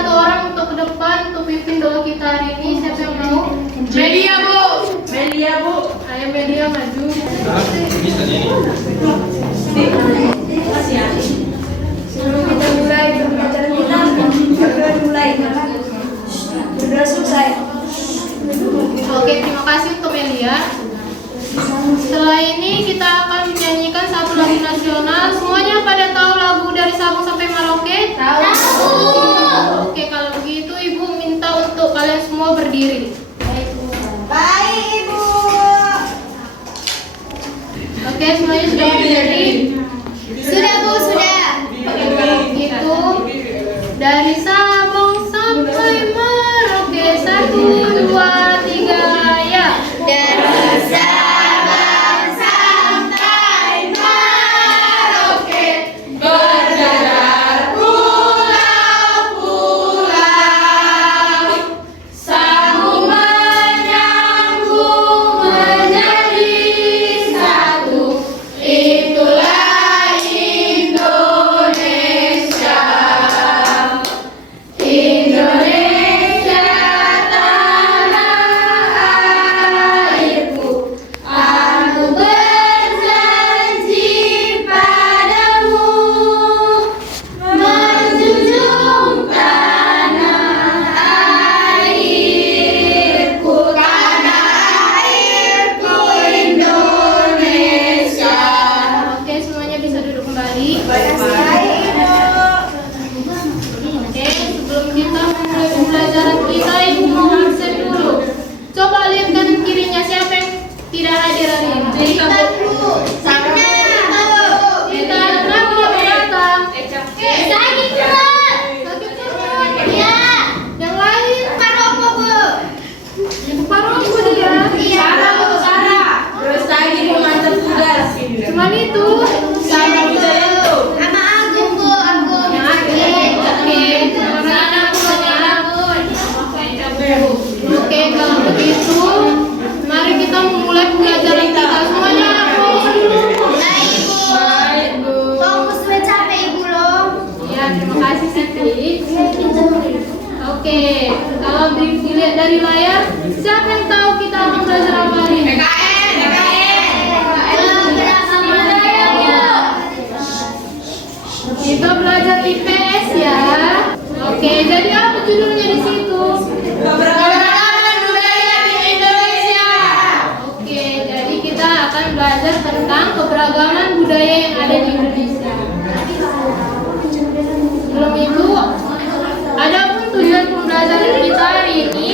satu orang untuk ke depan untuk pimpin doa kita hari ini. Siapa yang mau? Media, Bu. Media, Bu. Ayo media maju. Sebelum kita mulai pembelajaran kita mulai sudah selesai. Oke, terima kasih untuk media. Setelah ini kita akan menyanyikan satu lagu nasional. Semuanya pada tahu lagu dari Sabang sampai Merauke? Tahu. Oke, kalau begitu Ibu minta untuk kalian semua berdiri. Baik, Ibu. Oke, semuanya sudah berdiri? Sudah, Bu, sudah. Itu dari Sabang sampai Merauke. 1, 2, 3, ya. Dari Sabang sampai Merauke, Bergerak pulau-pulau, sambung menyambung menjadi satu. Itulah Indonesia. Indonesia tanah airku, aku berjanji padamu menjunjung tanah airku Indonesia. Oke, semuanya bisa duduk kembali. Oke, sebelum kita mulai pembelajaran kita, Ibu mau absen dulu. Coba lihat kanan kirinya siapa yang tidak hadir hari ini. kita dulu. Kita kenapa nggak datang? Sakit berat. Sakit perut. Iya. Yang lain? Paropo, Bu. Paropo dia. Sarah, Bu, Sarah. Terus lagi mengantar tugas. Cuman itu. Sama budaya itu. Sama Agung, Bu, Agung. Oke, sana Oke, kalau begitu, mari kita memulai pembelajaran kita. Semuanya fokus dulu. Baik, Bu. Fokus sudah capek, Ibu, loh. Ya, terima kasih Siti. Oke, kalau dilihat dari layar, siapa yang tahu kita akan belajar apa hari ini? Kita belajar IPS ya. Oke, jadi apa judulnya di situ? Keberagaman budaya di Indonesia. Oke, jadi kita akan belajar tentang keberagaman budaya yang ada di Indonesia. Sebelum itu, adapun tujuan pembelajaran kita hari ini,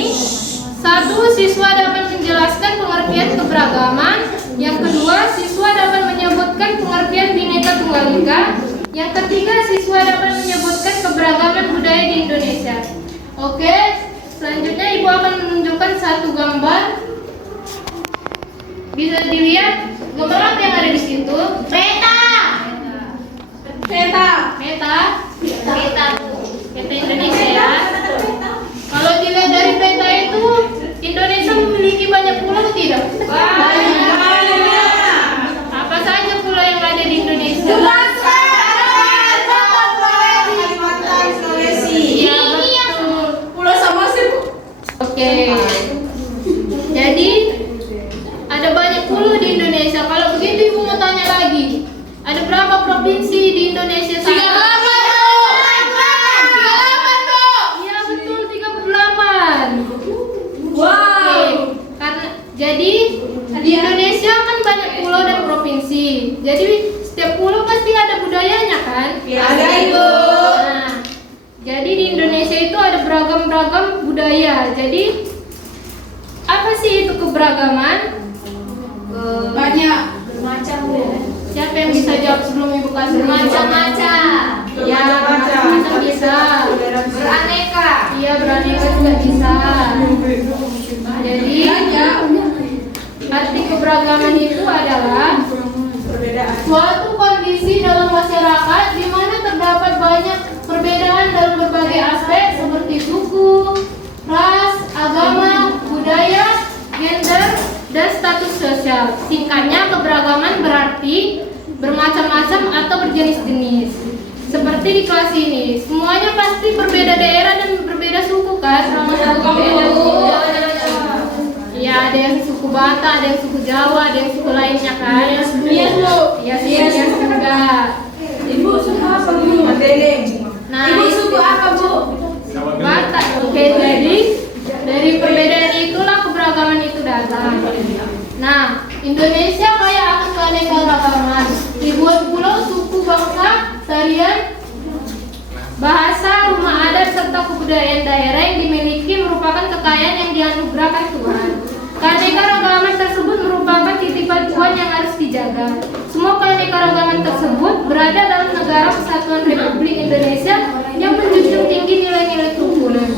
satu, siswa dapat menjelaskan pengertian keberagaman. Yang kedua, siswa dapat menyebutkan pengertian Bhinneka Tunggal Ika. Yang ketiga, siswa dapat menyebutkan keberagaman budaya di Indonesia. Oke, selanjutnya Ibu akan menunjukkan satu gambar. Bisa dilihat gambar apa yang ada di situ? Peta. Peta. Peta. Peta, Bu. Peta Indonesia ya. Kalau dilihat dari peta itu, Indonesia memiliki banyak pulau tidak? Banyak. Apa saja pulau yang ada di Indonesia? Iya, betul. Pulau Samosir, Bu. Oke. Jadi ada banyak pulau di Indonesia. Kalau begitu Ibu mau tanya lagi. Ada berapa provinsi di Indonesia sekarang? 38, Bu. Iya, betul, 38. Wow. Oke. Karena jadi di Indonesia kan banyak pulau dan provinsi. Jadi setiap pulau pasti ada budayanya kan? Ada, Ibu. Nah, jadi di Indonesia itu ada beragam-beragam budaya. Jadi apa sih itu keberagaman? Banyak. Macam, Bu. Siapa yang bisa jawab sebelum Ibu kasih? Macam-macam. Ya, macam-macam bisa. Beraneka. Iya, beraneka juga bisa. Jadi arti keberagaman itu adalah Perbedaan. suatu kondisi dalam masyarakat di mana terdapat banyak perbedaan dalam berbagai aspek seperti suku, ras, agama, budaya, gender, dan status sosial. Singkatnya, keberagaman berarti bermacam-macam atau berjenis-jenis. Seperti di kelas ini, semuanya pasti berbeda daerah dan kan? Selama suku beda Bu. Iya, ada yang suku Batak, ada yang suku Jawa, ada yang suku lainnya kan? Iya, Nias Bu. iya sih, yang juga. Ibu suku apa Bu? Nah, Ibu suku apa Bu? Batak. Oke, jadi dari perbedaan itulah keberagaman itu datang. Nah, Indonesia kaya akan keanekaragaman. Ribuan pulau, suku, bangsa, tarian, bahasa, rumah adat, serta kebudayaan daerah yang dimiliki merupakan kekayaan yang dianugerahkan Tuhan. Keanekaragaman tersebut merupakan titipan Tuhan yang harus dijaga. Semua keanekaragaman tersebut berada dalam negara Kesatuan Republik Indonesia yang menjunjung tinggi nilai-nilai kerukunan.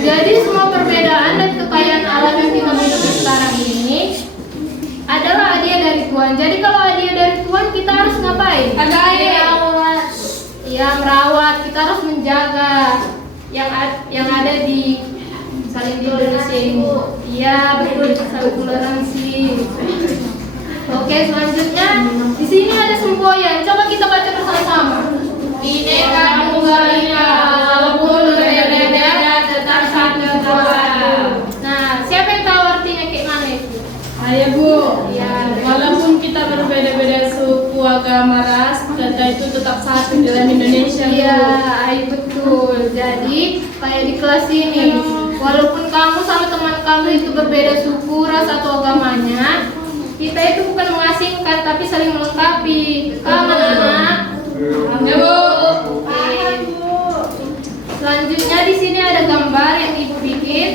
Jadi semua perbedaan dan kekayaan alam yang kita miliki sekarang ini adalah hadiah dari Tuhan. Jadi kalau hadiah dari Tuhan, kita harus ngapain? Ya, merawat. Kita harus menjaga yang ada di misalnya di Indonesia ini. Iya, betul, saling toleransi. Oke, selanjutnya di sini ada semboyan. Coba kita baca bersama-sama. Bineka Tunggal Ika, walaupun berbeda-beda tetap satu Tuhan. Nah, siapa yang tahu artinya kayak mana itu? Ayo Bu. Ya, Walaupun kita berbeda-beda suku, agama, ras, kita itu tetap satu dalam Indonesia Bu. iya, betul. Jadi kayak di kelas ini, walaupun kamu sama teman kamu itu berbeda suku, ras atau agamanya, kita itu bukan mengasingkan tapi saling melengkapi. Kamu anak. Ya Bu. Oke. Selanjutnya di sini ada gambar yang Ibu bikin.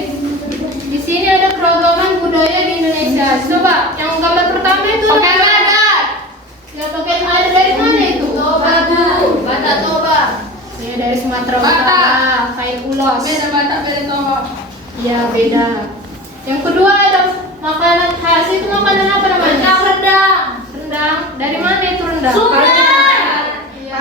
Di sini ada keragaman budaya di Indonesia. Coba yang gambar pertama itu Pakaian adat. yang pakaian adat dari mana itu? Toba Bu. Batak Toba. Ya, dari Sumatera Batak. Utara, kain ulos. Beda Batak, beda Toba. Ya, beda. Yang kedua ada makanan khas. Itu makanan apa namanya? Rendang. Rendang. Dari mana itu rendang? Sumber. Iya,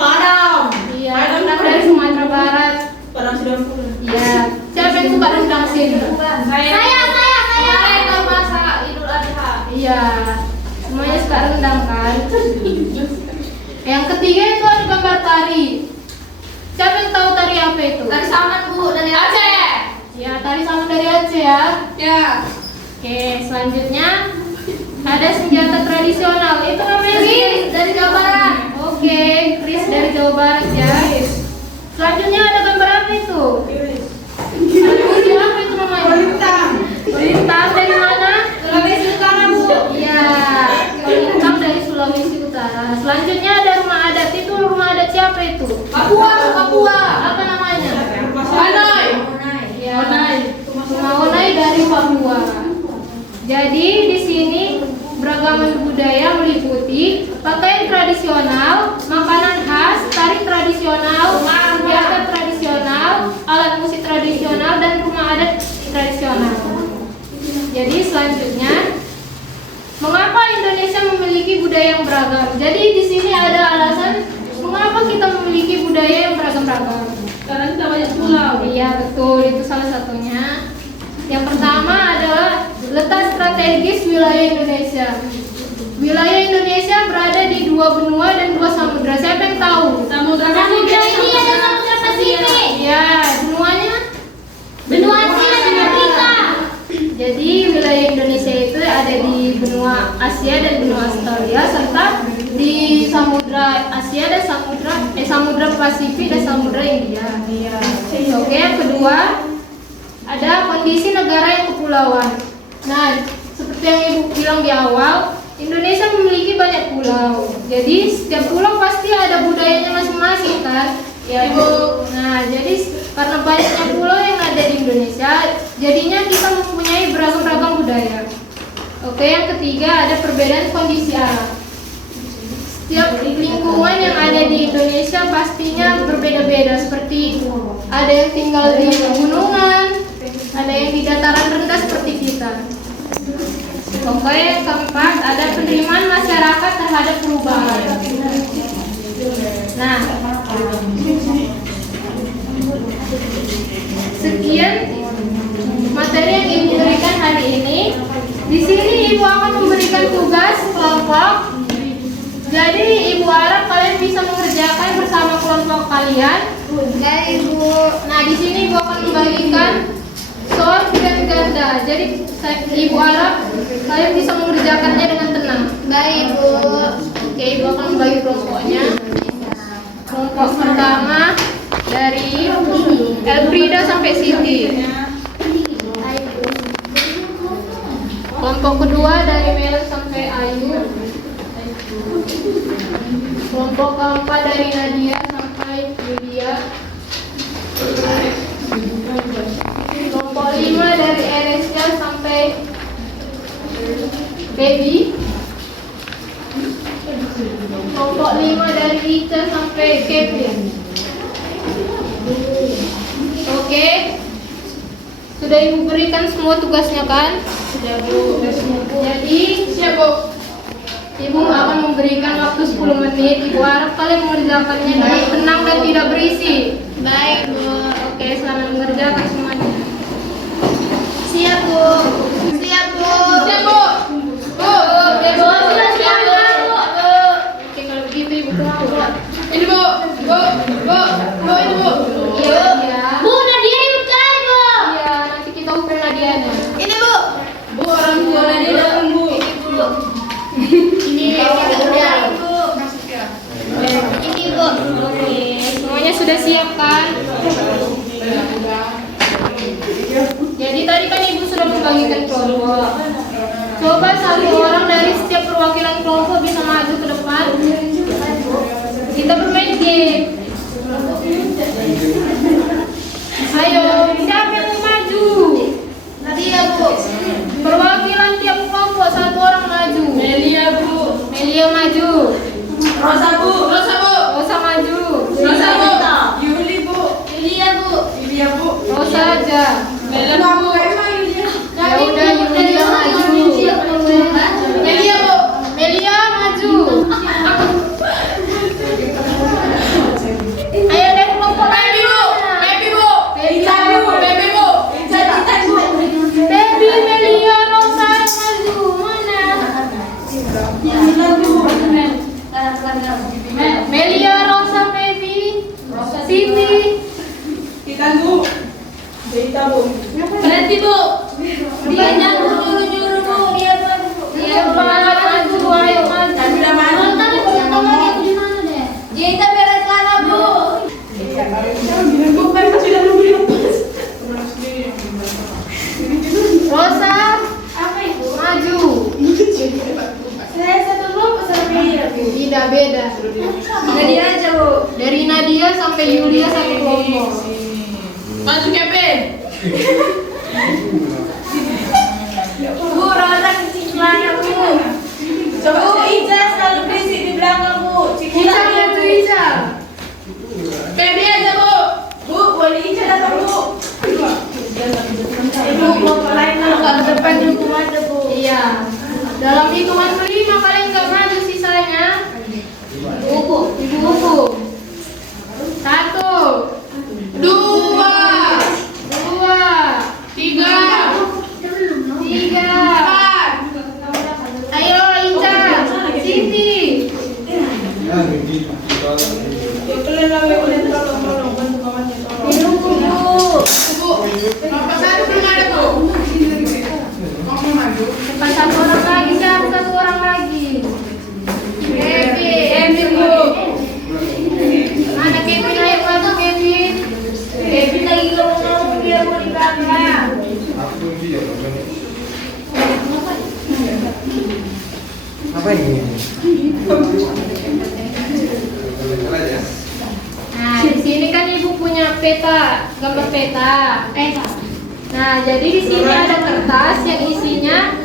Padang. iya, rendang dari Sumatera Barat. Padang 90. Iya. Siapa yang suka rendang sini? Saya. Itu masa Idul Adha. Iya. Semuanya suka rendang kan? Yang ketiga itu ada gambar tari. Siapa yang tahu tari apa itu? Dari Saman Bu, dari Aceh. Ya, tari sama dari Aceh ya. Ya. Oke, selanjutnya ada senjata tradisional. Itu namanya Chris dari Jawa Barat. Oke, Chris dari Jawa Barat ya. Selanjutnya ada gambar apa itu? Ada apa itu namanya? Lintang dari mana? Sulawesi Utara Bu. Iya, lintang dari Sulawesi Utara. Selanjutnya ada rumah adat. Itu rumah adat siapa itu? Papua. Apa namanya? Hanoi. Ya, rumah Onai dari Papua. Jadi di sini beragam budaya meliputi pakaian tradisional, makanan khas, tari tradisional, senjata tradisional, alat musik tradisional, dan rumah adat tradisional. Jadi selanjutnya, mengapa Indonesia memiliki budaya yang beragam? Jadi di sini ada alasan mengapa kita memiliki budaya yang beragam-ragam. Karena kita banyak pulau. Iya betul, itu salah satunya. Yang pertama adalah letak strategis wilayah Indonesia. Wilayah Indonesia berada di 2 benua dan 2 samudra. Siapa yang tahu? Samudra Samudra ini ada Samudra Pasifik. Ya, benuanya. Benua Asia dan Afrika. Jadi wilayah Indonesia itu ada di benua Asia dan benua Australia serta di Samudra Asia dan Samudra Pasifik dan Samudra India. Oke, yang kedua ada kondisi negara yang kepulauan. Nah, seperti yang Ibu bilang di awal, Indonesia memiliki banyak pulau. Jadi setiap pulau pasti ada budayanya masing-masing kan? Ya Bu. Nah, jadi karena banyaknya pulau yang ada di Indonesia, jadinya kita mempunyai beragam-ragam budaya. Oke, yang ketiga ada perbedaan kondisi alam. Setiap lingkungan yang ada di Indonesia pastinya berbeda-beda. Seperti ada yang tinggal di pegunungan, ada yang di dataran rendah seperti kita. Oke, yang keempat ada penerimaan masyarakat terhadap perubahan. Nah, sekian materi yang Ibu berikan hari ini. Di sini Ibu akan memberikan tugas kelompok. Jadi Ibu harap kalian bisa mengerjakan bersama kelompok kalian. Baik Bu. Nah, di sini Ibu akan membagikan soal pilihan ganda. Jadi Ibu harap kalian bisa mengerjakannya dengan tenang. Baik, Bu. Oke, Ibu akan membagi kelompoknya. Kelompok pertama dari Elfrida sampai Siti. Kelompok kedua dari Mel sampai Ayu. Kelompok keempat dari Nadia sampai Yulia. Kelompok 5 dari Eresia sampai Baby. Kelompok 5 dari Ica sampai Kevin. Oke. Sudah Ibu berikan semua tugasnya kan? Sudah, Bu. Jadi, Siap, Bu. Ibu akan memberikan waktu 10 menit. Ibu harap kalian mengerjakannya dengan tenang dan tidak berisi. Baik, Bu. Oke, selamat mengerjakan semuanya. Siap, Bu. Siap, Bu. Siap, Bu. Bu. Siap, Bu. Oke, kalau begitu Ibu keluar. Ini, Bu. Bu. Bu. Bu, ini, Bu. Iya, iya. Bu, Nadia ikut kali, Bu. Iya, nanti kita ukur Nadianya. Ini, Bu. Bu, orang tua Nadia datang, Bu. Ini kita udah, Bu. Ini, Bu. Oke, semuanya sudah siap kan? Jadi tadi kan Ibu sudah membagikan kelompok. Coba satu orang dari setiap perwakilan kelompok bisa maju ke depan. Kita bermain game. Ayo, siapa yang mau maju? Nadia, Bu. Perwakilan tiap kelompok satu orang maju. Melia, Bu. Melia maju. Rosa, Bu. Rosa, Bu. Rosa maju. Rosa, Bu. Yuli, Bu. Yulia, Bu. Yulia, Bu. Rosa aja. Melia, Bu. Yulia. Ya udah, Yulia maju. Melia, Bu. Melia maju. Ayo dari kelompok Baby, Bu. Baby, Bu. Baby, Ica, Bu. Baby, Bu. Ica, Bu. Baby, Melia, Rosa maju. Mana? Melia, Rosa, Baby, Siti. Kita, Bu. Kita, Bu. Berhenti, Bu. Dia nyuruh-nyuruh, Bu. Dia maju, Bu. Iya, pengajar maju. Ayo maju. Kami udah maju. Jita beres celana, Bu. Bu, mereka sudah nunggu di lepas. Rosa Apa itu? maju. Saya satu kelompok sama Melia, Bu. Tidak beda. Nadia aja, Bu. Dari Nadia sampai Yulia satu kelompok. Maju, Kevin. Bu, Rosa cuci celana, Bu. Coba, Bu, Bu. Ica selalu berisik di belakang, Bu. Cuci Ica celana, maju, Bu. Ica. Baby aja, Bu. Bu, boleh Ica datang, Bu. Ibu, kelompok lain kalau nggak ke depan, Ibu maju, Bu. Iya. Dalam hitungan 5 kalian nggak maju sisanya. Bu. Ibu hukum. 1, 2, 2, 3, 3. 4. Ayo Ica, Siti. Ibu, Bu. Bu, nomor 1 belum ada, Bu. Depan satu orang lagi, siapa satu orang lagi? Kevin, Bu. Mana Kevin? Ayo maju Kevin. Kevin lagi ngomong-ngomong, dia mau di belakang. Apa ini? Nah, di sini kan Ibu punya peta, gambar peta. Nah, jadi di sini ada kertas yang isinya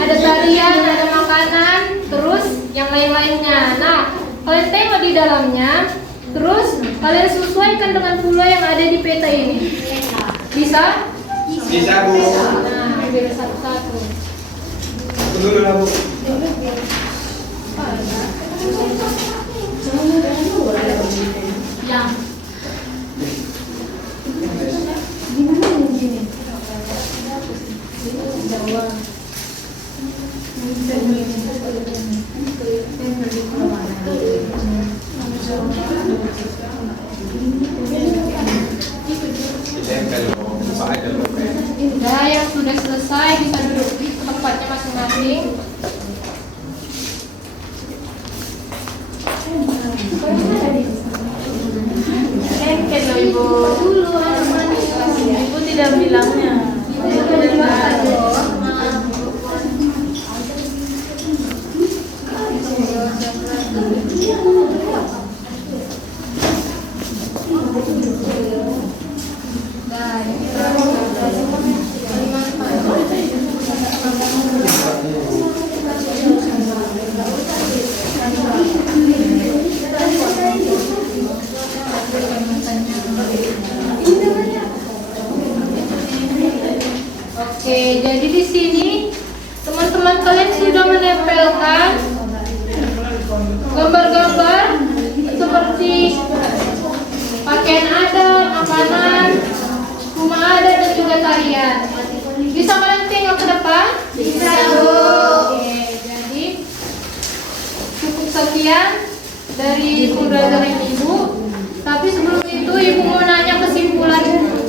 ada talian, ada makanan, terus yang lain-lainnya. Nah, kalian tengok di dalamnya, terus kalian sesuaikan dengan pulau yang ada di peta ini. Bisa? Bisa, Bu. Nah, ambil satu-satu. Dulu lah, Bu. Yang Ditempel. Indah yang sudah selesai bisa duduk di tempatnya masing-masing. Mungkin loh Ibu. Ibu tidak bilangnya. Oke, jadi di sini teman-teman kalian sudah menempelkan gambar-gambar seperti pakaian adat, makanan, rumah adat dan juga tarian. Bisa kalian tengok ke depan? Bisa, Bu. Oke, jadi cukup sekian dari pembelajaran Ibu. Tapi sebelum itu Ibu mau nanya kesimpulan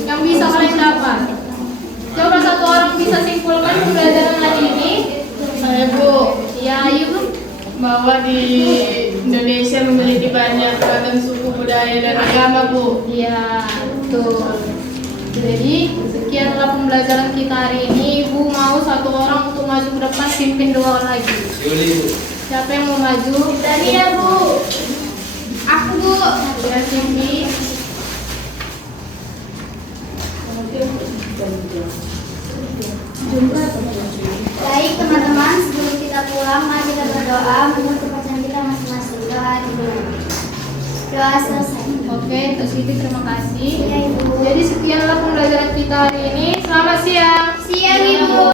yang bisa kalian dapat. Coba satu orang bisa simpulkan pembelajaran hari ini. Saya Bu, Ya, Ibu. bahwa di Indonesia memiliki banyak ragam suku budaya dan agama Bu. Ya, betul. Jadi, sekianlah pembelajaran kita hari ini. Ibu mau satu orang untuk maju ke depan, pimpin doa lagi. Yuli, Bu. Siapa yang mau maju? Tania, Bu. Aku, Bu. Ya, Simi. Baik teman-teman, sebelum kita pulang, mari kita berdoa menutup bacaan kita masing-masing. Doa dulu. Doa selesai. Oke, untuk Siti terima kasih. Ya, Ibu. Jadi sekianlah pembelajaran kita hari ini. Selamat siang. Siang, Ibu.